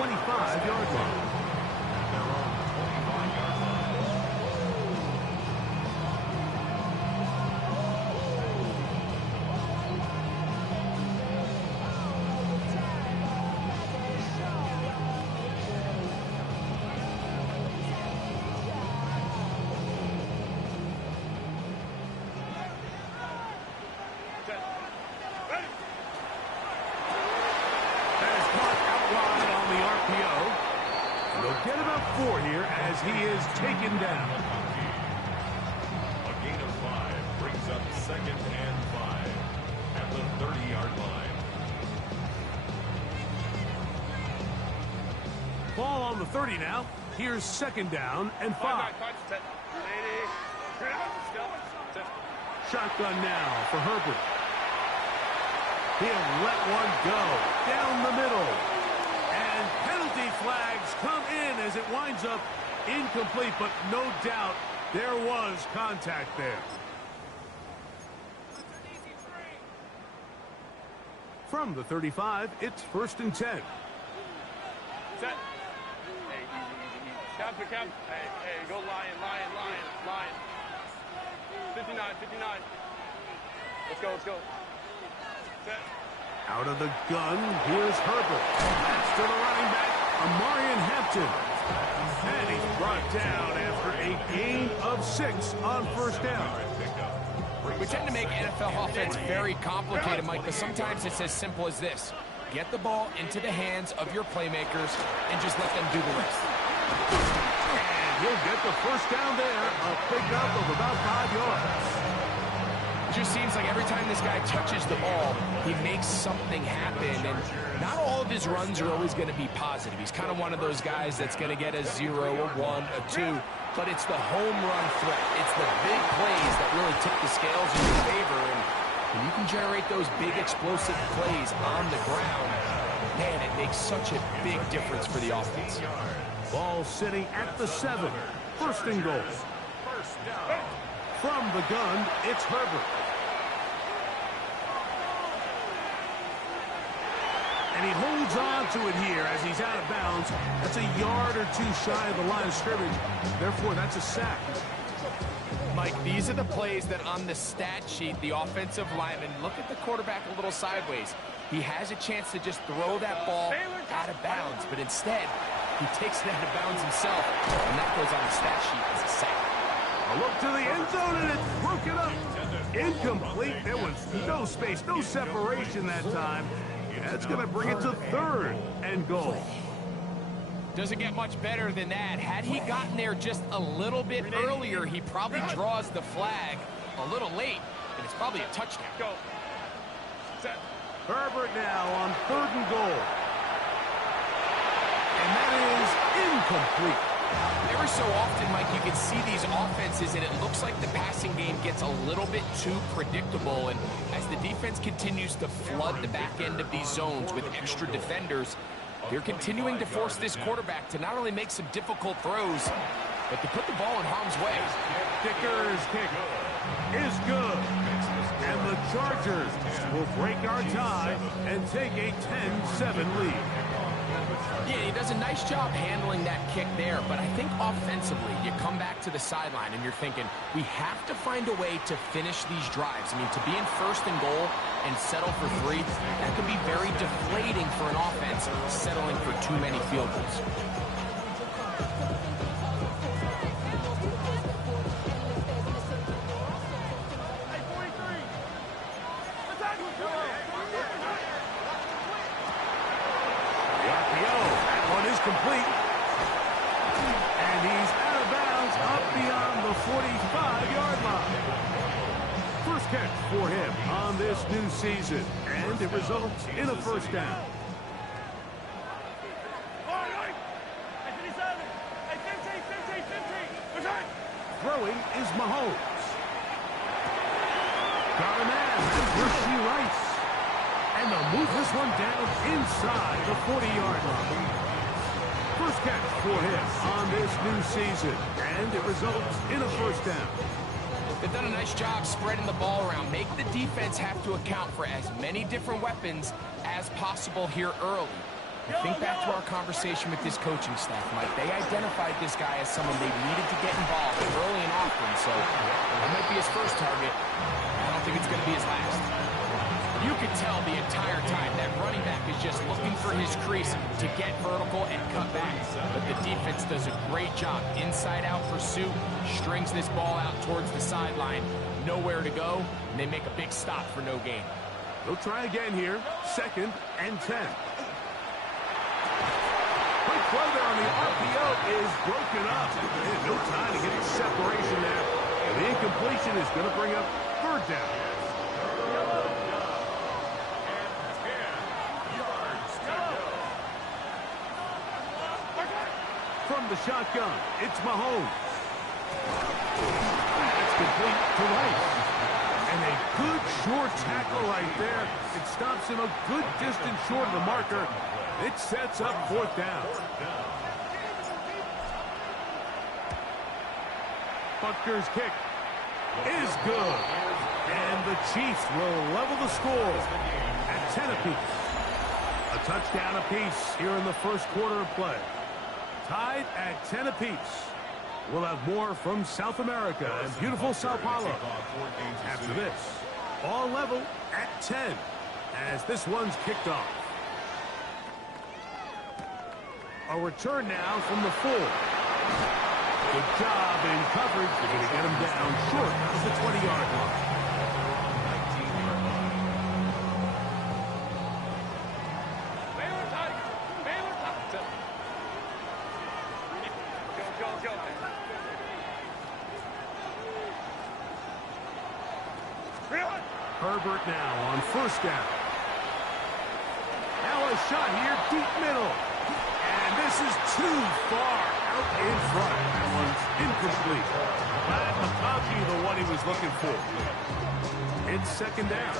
25-yard line. Get about 4 here as he is taken down. A gain of 5 brings up 2nd and 5 at the 30-yard line. Ball on the 30 now. Here's 2nd down and 5. Shotgun now for Herbert. He'll let one go down the middle. And penalty flags come in as it winds up incomplete, but no doubt there was contact there. From the 35, it's 1st and 10. Set. Hey, easy. Cap. Hey, go lion. 59. Let's go. Set. Out of the gun, here's Herbert. That's to the running back, Amarian Hampton. And he's brought down after a gain of 6 on 1st down. We tend to make NFL offense very complicated, Mike, but sometimes it's as simple as this. Get the ball into the hands of your playmakers and just let them do the rest. And he'll get the 1st down there, a pickup of about 5 yards. It just seems like every time this guy touches the ball, he makes something happen, and not all of his runs are always going to be positive. He's kind of one of those guys that's going to get a 0, a 1, a 2, but it's the home run threat. It's the big plays that really tip the scales in your favor, and when you can generate those big explosive plays on the ground, man, it makes such a big difference for the offense. Ball sitting at the 7, 1st and goal. From the gun, it's Herbert. And he holds on to it here as he's out of bounds. That's a yard or 2 shy of the line of scrimmage. Therefore, that's a sack. Mike, these are the plays that on the stat sheet, the offensive lineman, look at the quarterback a little sideways. He has a chance to just throw that ball out of bounds, but instead, he takes it out of bounds himself, and that goes on the stat sheet as a sack. A look to the end zone, and it's broken up. Incomplete. There was no space, no separation that time. That's going to bring it to 3rd and goal. Doesn't get much better than that. Had he gotten there just a little bit earlier, he probably draws the flag a little late, and it's probably a touchdown. Go. Set. Herbert now on 3rd and goal. And that is incomplete. Every so often, Mike, you can see these offenses, and it looks like the passing game gets a little bit too predictable. And as the defense continues to flood the back end of these zones with extra defenders, they're continuing to force this quarterback to not only make some difficult throws, but to put the ball in harm's way. Dicker's kick is good. And the Chargers will break our tie and take a 10-7 lead. Yeah, he does a nice job handling that kick there, but I think offensively, you come back to the sideline and you're thinking, we have to find a way to finish these drives. I mean, to be in 1st and goal and settle for 3, that can be very deflating for an offense settling for too many field goals. Complete. And he's out of bounds up beyond the 45-yard line. First catch for him on this new season, and it results in a 1st down. Throwing is Mahomes. Got a man, Rishi Rice. And they'll move this one down inside the 40-yard line. First catch for him on this new season, and it results in a 1st down. They've done a nice job spreading the ball around. Make the defense have to account for as many different weapons as possible here early. Think back to our conversation with this coaching staff, Mike. They identified this guy as someone they needed to get involved early and often, so that might be his first target. I don't think it's going to be his last. You could tell the entire time that running back is just looking for his crease to get vertical and cut back. But the defense does a great job. Inside-out pursuit, strings this ball out towards the sideline. Nowhere to go, and they make a big stop for no gain. They'll try again here. 2nd and 10. Quick throw there on the RPO is broken up. There's no time to get the separation there. And the incompletion is going to bring up 3rd down. From the shotgun, it's Mahomes. That's complete to Rice. And a good short tackle right there. It stops him a good distance short of the marker. It sets up 4th down. Butker's kick is good. And the Chiefs will level the score at 10 apiece. A touchdown apiece here in the first quarter of play. Tied at 10 apiece. We'll have more from South America and beautiful Sao Paulo. After this, all level at 10 as this one's kicked off. A return now from the 4. Good job in coverage. They're going to get him down short of the 20-yard line. Herbert now on 1st down. Now a shot here, deep middle. And this is too far out in front. That one's incomplete. Glad McConkey, the one he was looking for. It's 2nd down.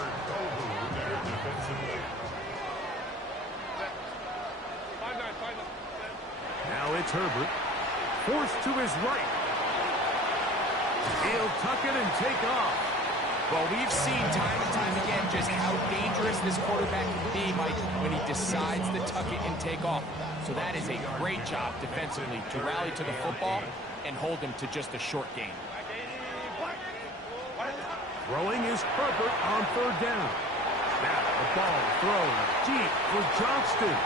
Now it's Herbert. Forced to his right. He'll tuck it and take off. Well, we've seen time and time again just how dangerous this quarterback can be, Mike, when he decides to tuck it and take off. So that is a great job defensively to rally to the football and hold him to just a short gain. Throwing is Herbert on 3rd down. Now the ball thrown deep for Johnston.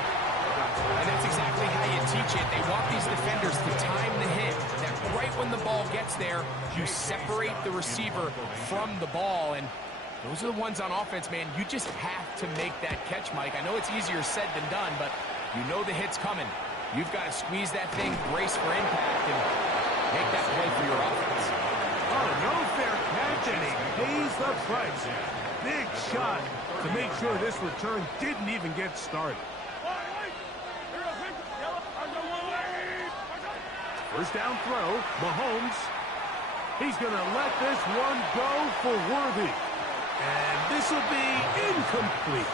And that's exactly how you teach it. They want these defenders to time the hit. That right when the ball gets there, you separate the receiver from the ball. And those are the ones on offense, man. You just have to make that catch, Mike. I know it's easier said than done, but you know the hit's coming. You've got to squeeze that thing, brace for impact, and make that play for your offense. Oh, no fair catch, and he pays the price. Big shot to make sure this return didn't even get started. 1st down throw, Mahomes. He's going to let this one go for Worthy. And this will be incomplete.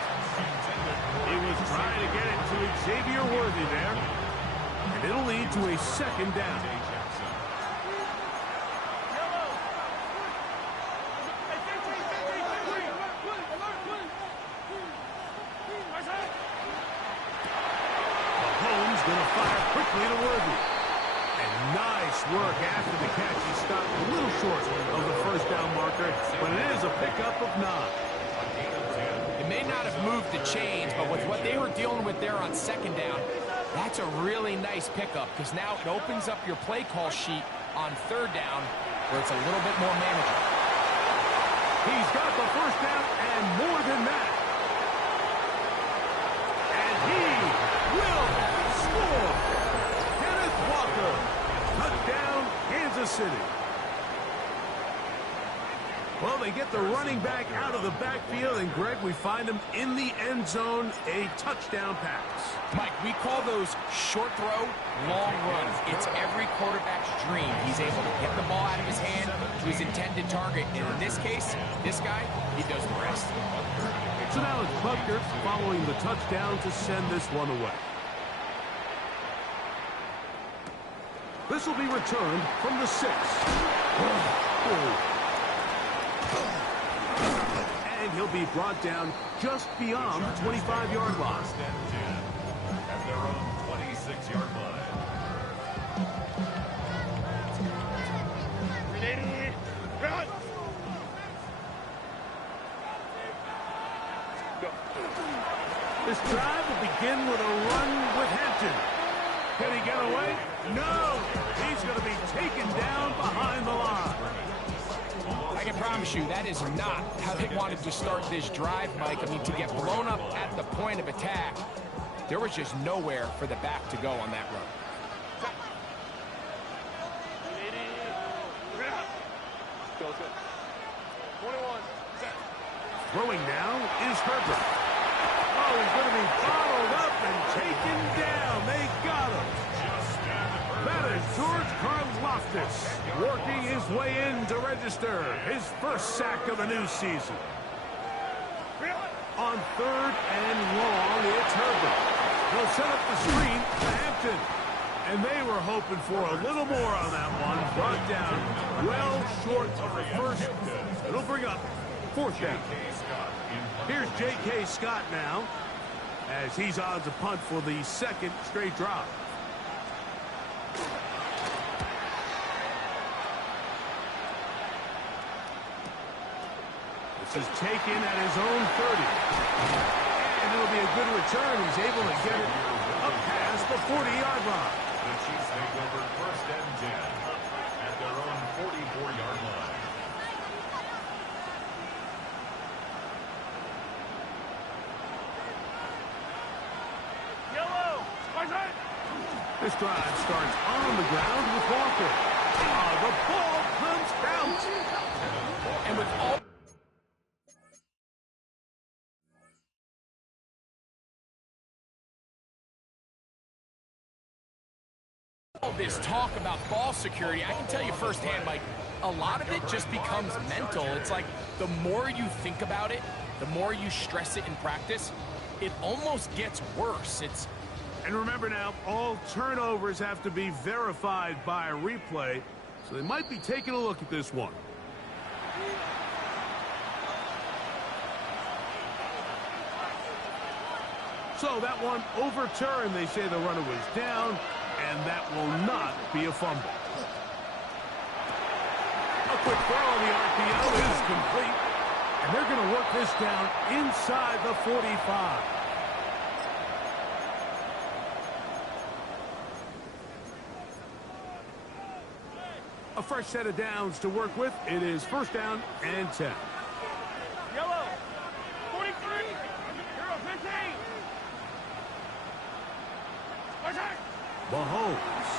He was trying to get it to Xavier Worthy there. And it'll lead to a 2nd down. Mahomes going to fire quickly to Worthy. Nice work after the catch. He stopped a little short of the 1st down marker, but it is a pickup of 9. It may not have moved the chains, but with what they were dealing with there on 2nd down, that's a really nice pickup because now it opens up your play call sheet on 3rd down where it's a little bit more manageable. He's got the 1st down and more than that. And he will score. Kenneth Walker. Touchdown, Kansas City. Well, they get the running back out of the backfield, and Greg, we find him in the end zone, a touchdown pass. Mike, we call those short throw, long runs. It's every quarterback's dream. He's able to get the ball out of his hand to his intended target, and in this case, this guy, he does the rest. So now it's Butker following the touchdown to send this one away. This will be returned from the 6. And he'll be brought down just beyond the 25-yard line. drive will begin with a run with Hampton. Can he get away? No! He's going to be taken down behind the line. I can promise you that is not how they wanted to start this drive, Mike. I mean, to get blown up at the point of attack, there was just nowhere for the back to go on that run. Go. 21. Set. Throwing now is Herbert. Oh, he's going to be bottled up and taken down. They got him. That is George Karlaftis working his way in to register his first sack of the new season. On 3rd and long, it's Herbert. They'll set up the screen to Hampton. And they were hoping for a little more on that one. Brought down well short of the first. It'll bring up 4th down. Here's J.K. Scott now, as he's on to punt for the 2nd straight drive. This is taken at his own 30. And it'll be a good return. He's able to get it up past the 40-yard line. The Chiefs take over 1st and 10 at their own 44-yard line. Yellow. This drive starts on the ground with Walker. Oh, the ball comes out. And with all this talk about ball security, I can tell you firsthand, Mike, a lot of it just becomes mental. It's like the more you think about it, the more you stress it in practice, it almost gets worse. And remember now, all turnovers have to be verified by a replay, so they might be taking a look at this one. So that one overturned. They say the runner was down, and that will not be a fumble. A quick throw on the RPO is complete, and they're going to work this down inside the 45. A fresh set of downs to work with. It is 1st down and 10. Yellow. 43. Hero 15. Mahomes.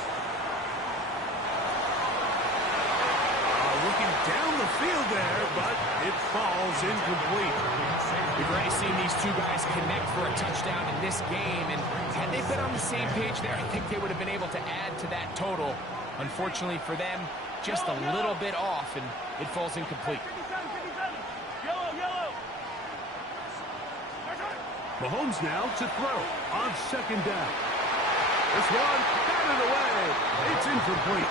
Looking down the field there, but it falls incomplete. We've already seen these two guys connect for a touchdown in this game, and had they been on the same page there, I think they would have been able to add to that total. Unfortunately for them, just a little bit off, and it falls incomplete. 57. Yellow. Mahomes now to throw on 2nd down. This one, got it away. It's incomplete.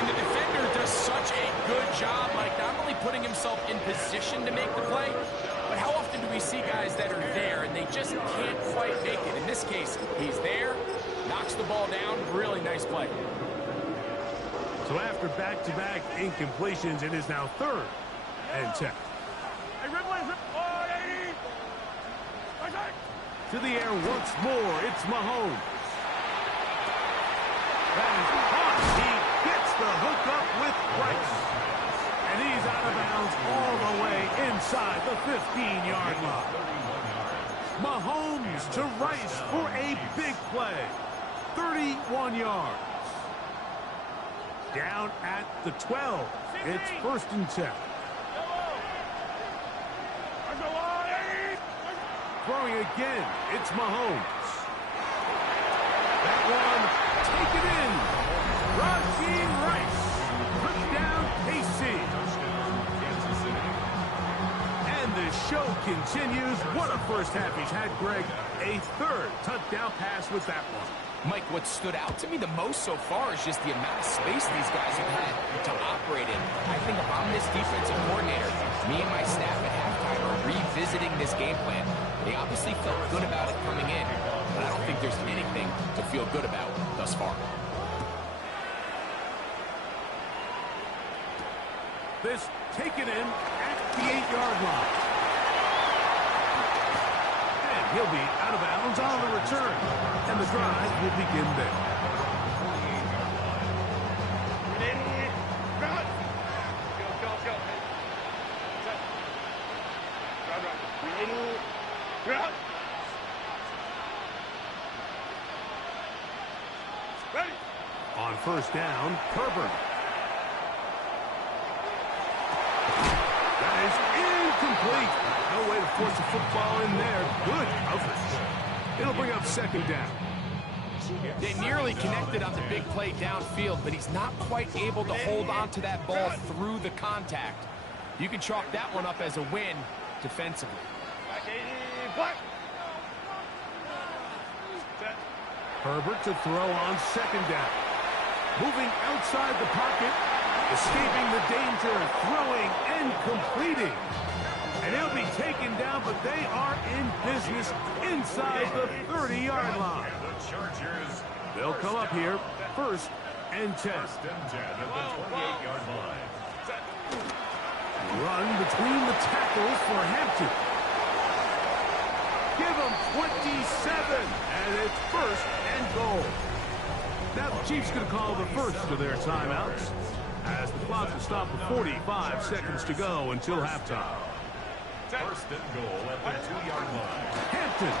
And the defender does such a good job, like not only putting himself in position to make the play, but how often do we see guys that are there and they just can't quite make it? In this case, he's there, knocks the ball down, really nice play. So after back-to-back incompletions, it is now 3rd and 10. To the air once more, it's Mahomes. That is caught. He gets the hook up with Rice. And he's out of bounds all the way inside the 15-yard line. Mahomes to Rice for a big play. 31 yards. Down at the 12. It's 1st and 10. Throwing again, it's Mahomes. That one, take it in. Rasheen Rice. Touchdown, KC. And the show continues. What a first half he's had, Greg. A 3rd touchdown pass with that one. Mike, what stood out to me the most so far is just the amount of space these guys have had to operate in. I think if I'm this defensive coordinator, me and my staff at halftime are revisiting this game plan. They obviously felt good about it coming in, but I don't think there's anything to feel good about thus far. This taken in at the 8-yard line. And He'll be out of bounds on the return. And the drive will begin there. On first down, Herbert. That is incomplete. No way to force the football in there. Good coverage. It'll bring up second down. They nearly connected on the big play downfield, but he's not quite able to hold on to that ball through the contact. You can chalk that one up as a win defensively. Herbert to throw on second down. Moving outside the pocket, escaping the danger, throwing and completing. And he'll be taken down, but they are in business inside the 30-yard line. They'll come up here, first and 10. First and 10 at the 28-yard line. Run between the tackles for Hampton. Give him 27, and it's first and goal. Now the Chiefs going to call the first of their timeouts as the clock will stop with 45 seconds to go until halftime. First and goal at the 2-yard line. Hampton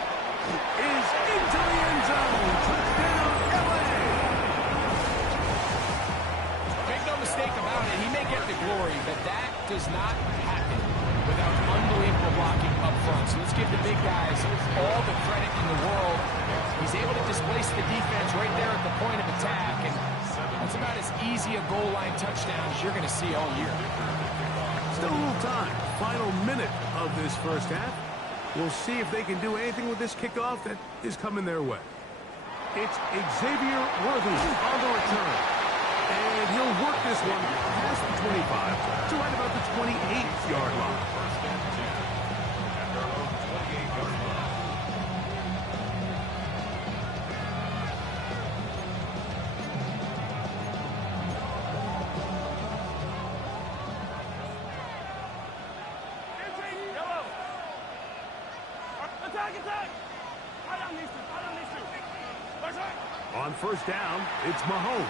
is into the end zone. Touchdown, LA. Make no mistake about it, he may get the glory, but that does not happen without unbelievable blocking up front. So let's give the big guys all the credit in the world. He's able to displace the defense right there at the point of attack, and that's about as easy a goal line touchdown as you're going to see all year. Still a little time. Final minute of this first half. We'll see if they can do anything with this kickoff that is coming their way. It's Xavier Worthy on the return. And he'll work this one past the 25 to right about the 28-yard line. First and 10 at their own 28-yard line. On first down, it's Mahomes.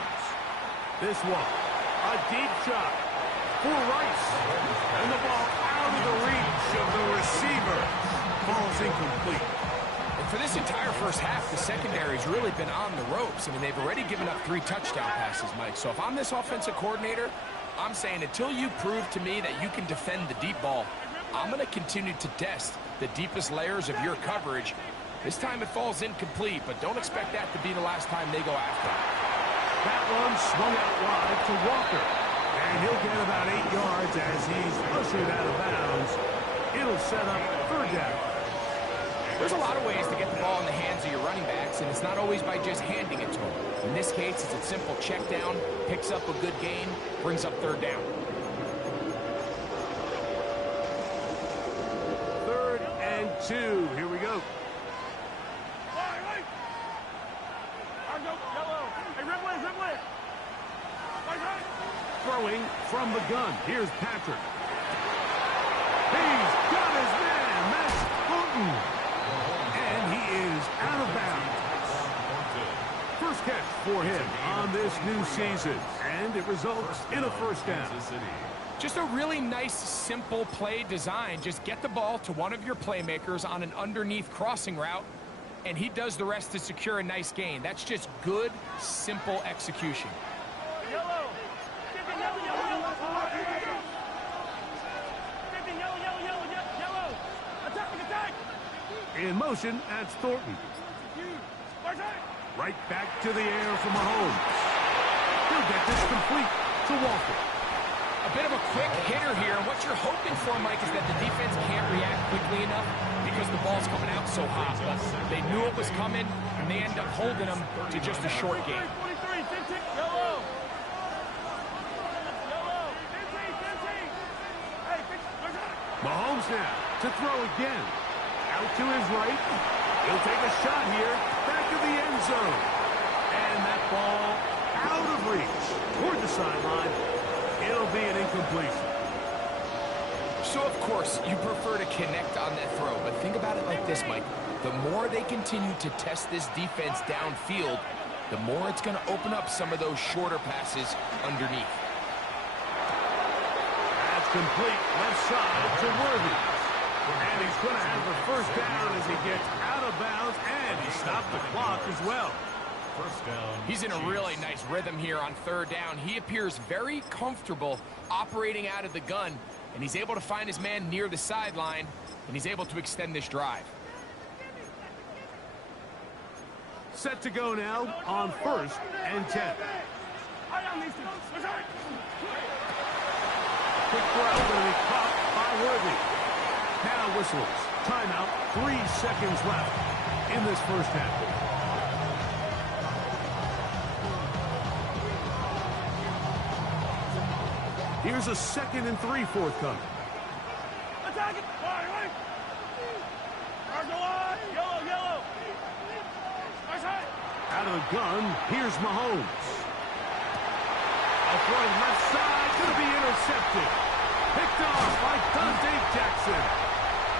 This one, a deep shot for Rice. And the ball out of the reach of the receiver. Ball's incomplete. And for this entire first half, the secondary's really been on the ropes. I mean, they've already given up 3 touchdown passes, Mike. So if I'm this offensive coordinator, I'm saying until you prove to me that you can defend the deep ball, I'm going to continue to test the deepest layers of your coverage. This time it falls incomplete, but don't expect that to be the last time they go after it. That one swung out wide to Walker. And he'll get about 8 yards as he's ushered out of bounds. It'll set up third down. There's a lot of ways to get the ball in the hands of your running backs, and it's not always by just handing it to them. In this case, it's a simple check down, picks up a good gain, brings up third down. Third and 2. Here we go. Throwing from the gun. Here's Patrick. He's got his man. That's Thornton. And he is out of bounds. First catch for him on this new season. And it results in a first down. Just a really nice, simple play design. Just get the ball to one of your playmakers on an underneath crossing route, and he does the rest to secure a nice gain. That's just good, simple execution. In motion, that's Thornton. Right back to the air for Mahomes. He'll get this complete to Walker. A bit of a quick hitter here. What you're hoping for, Mike, is that the defense can't react quickly enough because the ball's coming out so hot. But they knew it was coming, and they end up holding them to just a short game. Mahomes now to throw again. Out to his right. He'll take a shot here. Back of the end zone. And that ball out of reach toward the sideline. It'll be an incompletion. So, of course, you prefer to connect on that throw. But think about it like this, Mike. the more they continue to test this defense downfield, the more it's going to open up some of those shorter passes underneath. That's complete left side to Worthy. And he's going to have the first down as he gets out of bounds, and he stopped the clock as well. First down. He's in a really nice rhythm here on third down. He appears very comfortable operating out of the gun, and he's able to find his man near the sideline, and he's able to extend this drive. Set to go now on 1st and 10. Quick throw going to be caught by Worthy. Now whistles. Timeout. 3 seconds left in this first half. Here's a 2nd and 3 forthcoming. Attack it! Right. Yellow, yellow. Out of the gun, here's Mahomes. A throw left side, going to be intercepted. Picked off by Dante Jackson.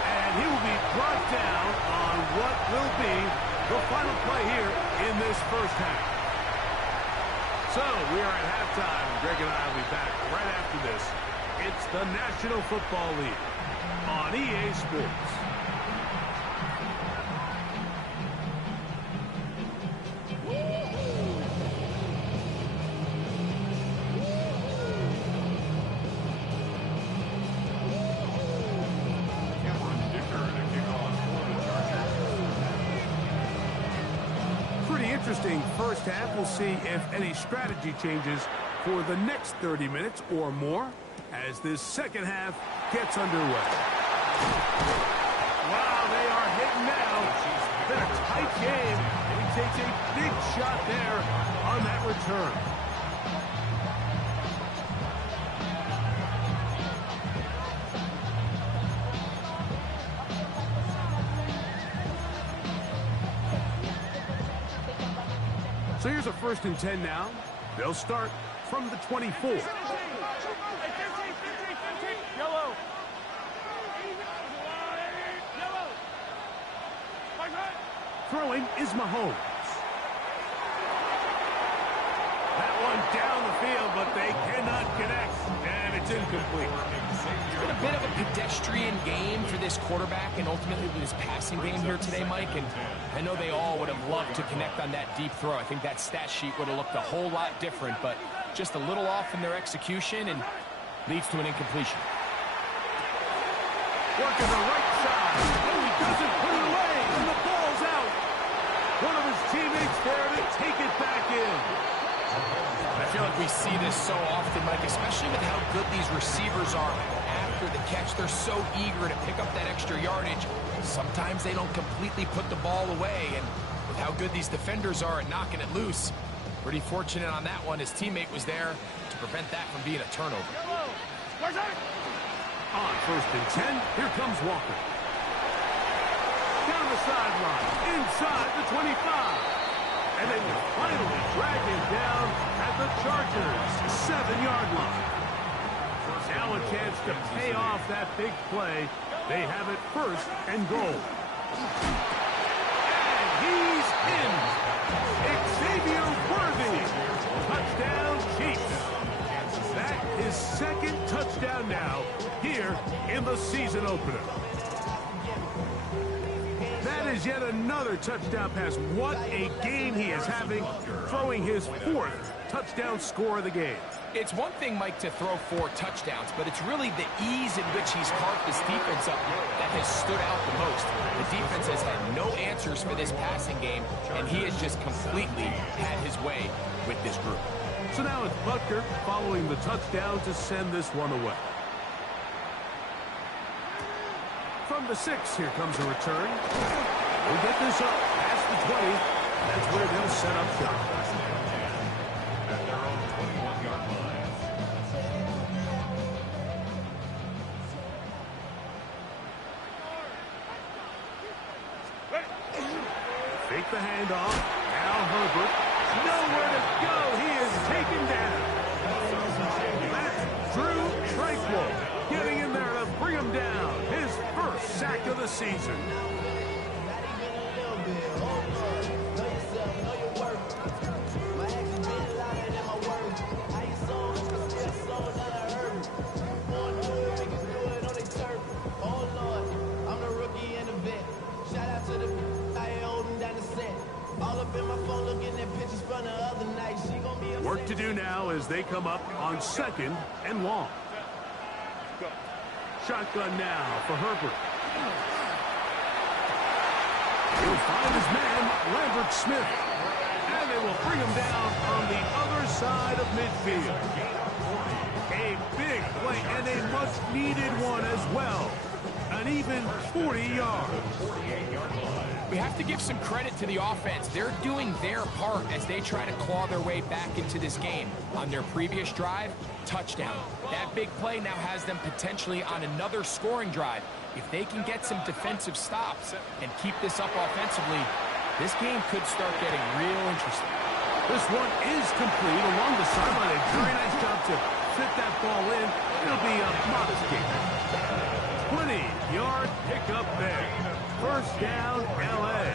And he will be brought down on what will be the final play here in this first half. So, we are at halftime. Greg and I will be back right after this. It's the National Football League on EA Sports. Interesting first half. We'll see if any strategy changes for the next 30 minutes or more as this second half gets underway. Wow, they are hitting now. It's been a tight game, and he takes a big shot there on that return. So here's a 1st and 10 now. They'll start from the 24. Yellow. Throwing is Mahomes. That one down the field, but they cannot connect, and it's incomplete. It's been a bit of a pedestrian game for this quarterback and ultimately this passing game here today, Mike. And I know they all would have loved to connect on that deep throw. I think that stat sheet would have looked a whole lot different, but just a little off in their execution and leads to an incompletion. Working the right side. Oh, he doesn't put it away, and the ball's out. One of his teammates there to take it back in. I feel like we see this so often, Mike, especially with how good these receivers are after the catch. They're so eager to pick up that extra yardage. Sometimes they don't completely put the ball away, and with how good these defenders are at knocking it loose, pretty fortunate on that one. His teammate was there to prevent that from being a turnover. On 1st and 10, here comes Walker. Down the sideline, inside the 25. And they will finally drag him down at the Chargers' 7-yard line. Now a chance to pay off that big play. They have it 1st and goal. And he's in. Xavier Worthy. Touchdown Chiefs. That is 2nd touchdown now here in the season opener. That is yet another touchdown pass. What a game he is having, throwing his 4th touchdown score of the game. It's one thing, Mike, to throw 4 touchdowns, but it's really the ease in which he's carved this defense up that has stood out the most. The defense has had no answers for this passing game, and he has just completely had his way with this group. So now it's Butker following the touchdown to send this one away. From the 6, here comes a return. We'll get this up past the 20. That's where they'll set up shop. At their own 21-yard line. Fake the handoff. Now Herbert. Nowhere to go. He is taken down. That's Drew Tranquil getting in there to bring him down. His 1st sack of the season. Work to do now as they come up on 2nd and long. Shotgun now for Herbert. He'll find his man, Lambert Smith. And they will bring him down on the other side of midfield. A big play and a much-needed one as well. An even 40 yards. We have to give some credit to the offense. They're doing their part as they try to claw their way back into this game. On their previous drive, touchdown. That big play now has them potentially on another scoring drive. If they can get some defensive stops and keep this up offensively, this game could start getting real interesting. This one is complete along the sideline. A very nice job to fit that ball in. It'll be a modest game. 20-yard pickup there. First down, L.A.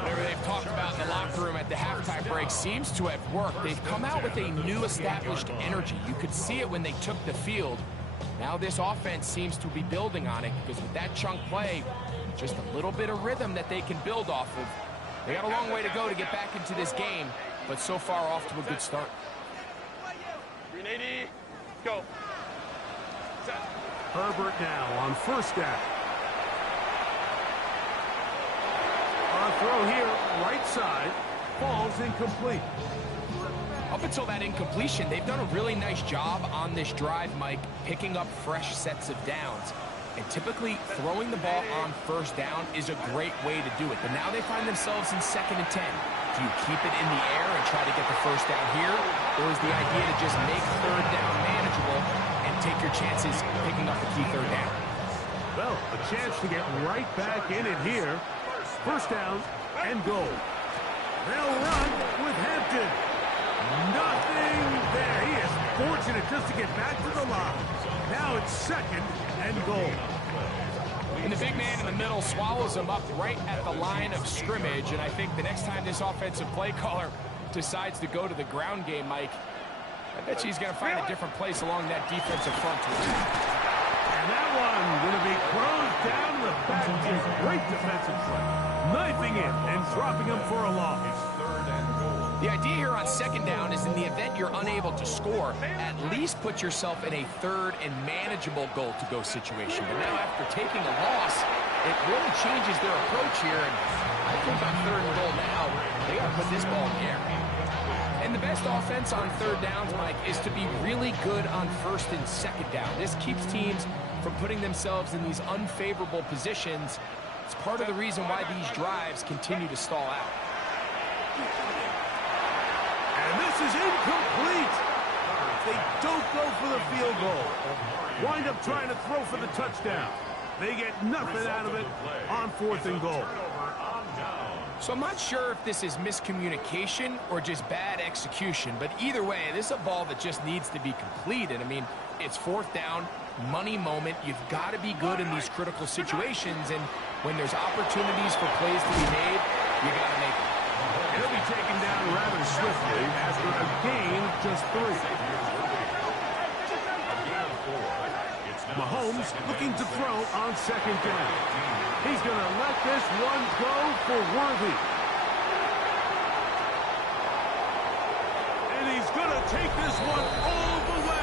Whatever they've talked about in the locker room at the halftime break seems to have worked. They've come out with a new established energy. You could see it when they took the field. Now this offense seems to be building on it because with that chunk play, just a little bit of rhythm that they can build off of. They got a long way to go to get back into this game, but so far off to a good start. 380, go. Set. Herbert now on first down. On a throw here, right side, falls incomplete. Up until that incompletion, they've done a really nice job on this drive, Mike, picking up fresh sets of downs. And typically, throwing the ball on first down is a great way to do it. But now they find themselves in 2nd and 10. Do you keep it in the air and try to get the first down here? Or is the idea to just make third down manageable and take your chances picking up the key third down? Well, a chance to get right back in it here. First down and goal. They'll run with Hampton. Nothing there. He is fortunate just to get back to the line. Now it's 2nd and goal. And the big man in the middle swallows him up right at the line of scrimmage. And I think the next time this offensive play caller decides to go to the ground game, Mike, I bet you he's going to find a different place along that defensive front to attack. And that one going to be closed down the back. Great defensive play. Knifing in and dropping him for a loss. The idea here on 2nd down is in the event you're unable to score, at least put yourself in a third and manageable goal-to-go situation. But now after taking a loss, it really changes their approach here. And I think on 3rd and goal now, they got to put this ball in the air. And the best offense on 3rd downs, Mike, is to be really good on 1st and 2nd down. This keeps teams from putting themselves in these unfavorable positions. It's part of the reason why these drives continue to stall out. And this is incomplete. They don't go for the field goal. Wind up trying to throw for the touchdown. They get nothing out of it on 4th and goal. So I'm not sure if this is miscommunication or just bad execution, but either way, this is a ball that just needs to be completed. I mean, it's 4th down, money moment. You've got to be good in these critical situations, and when there's opportunities for plays to be made, you got to make them. He'll be taken down rather swiftly after a gain of just 3. Mahomes looking to throw on 2nd down. He's going to let this one go for Worthy. And he's going to take this one all the way.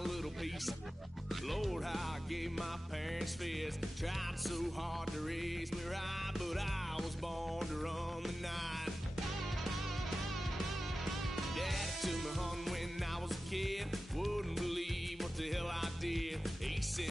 Little piece. Lord, how I gave my parents fist. Tried so hard to raise me right, but I was born to run the night. Daddy took me hunting when I was a kid. Wouldn't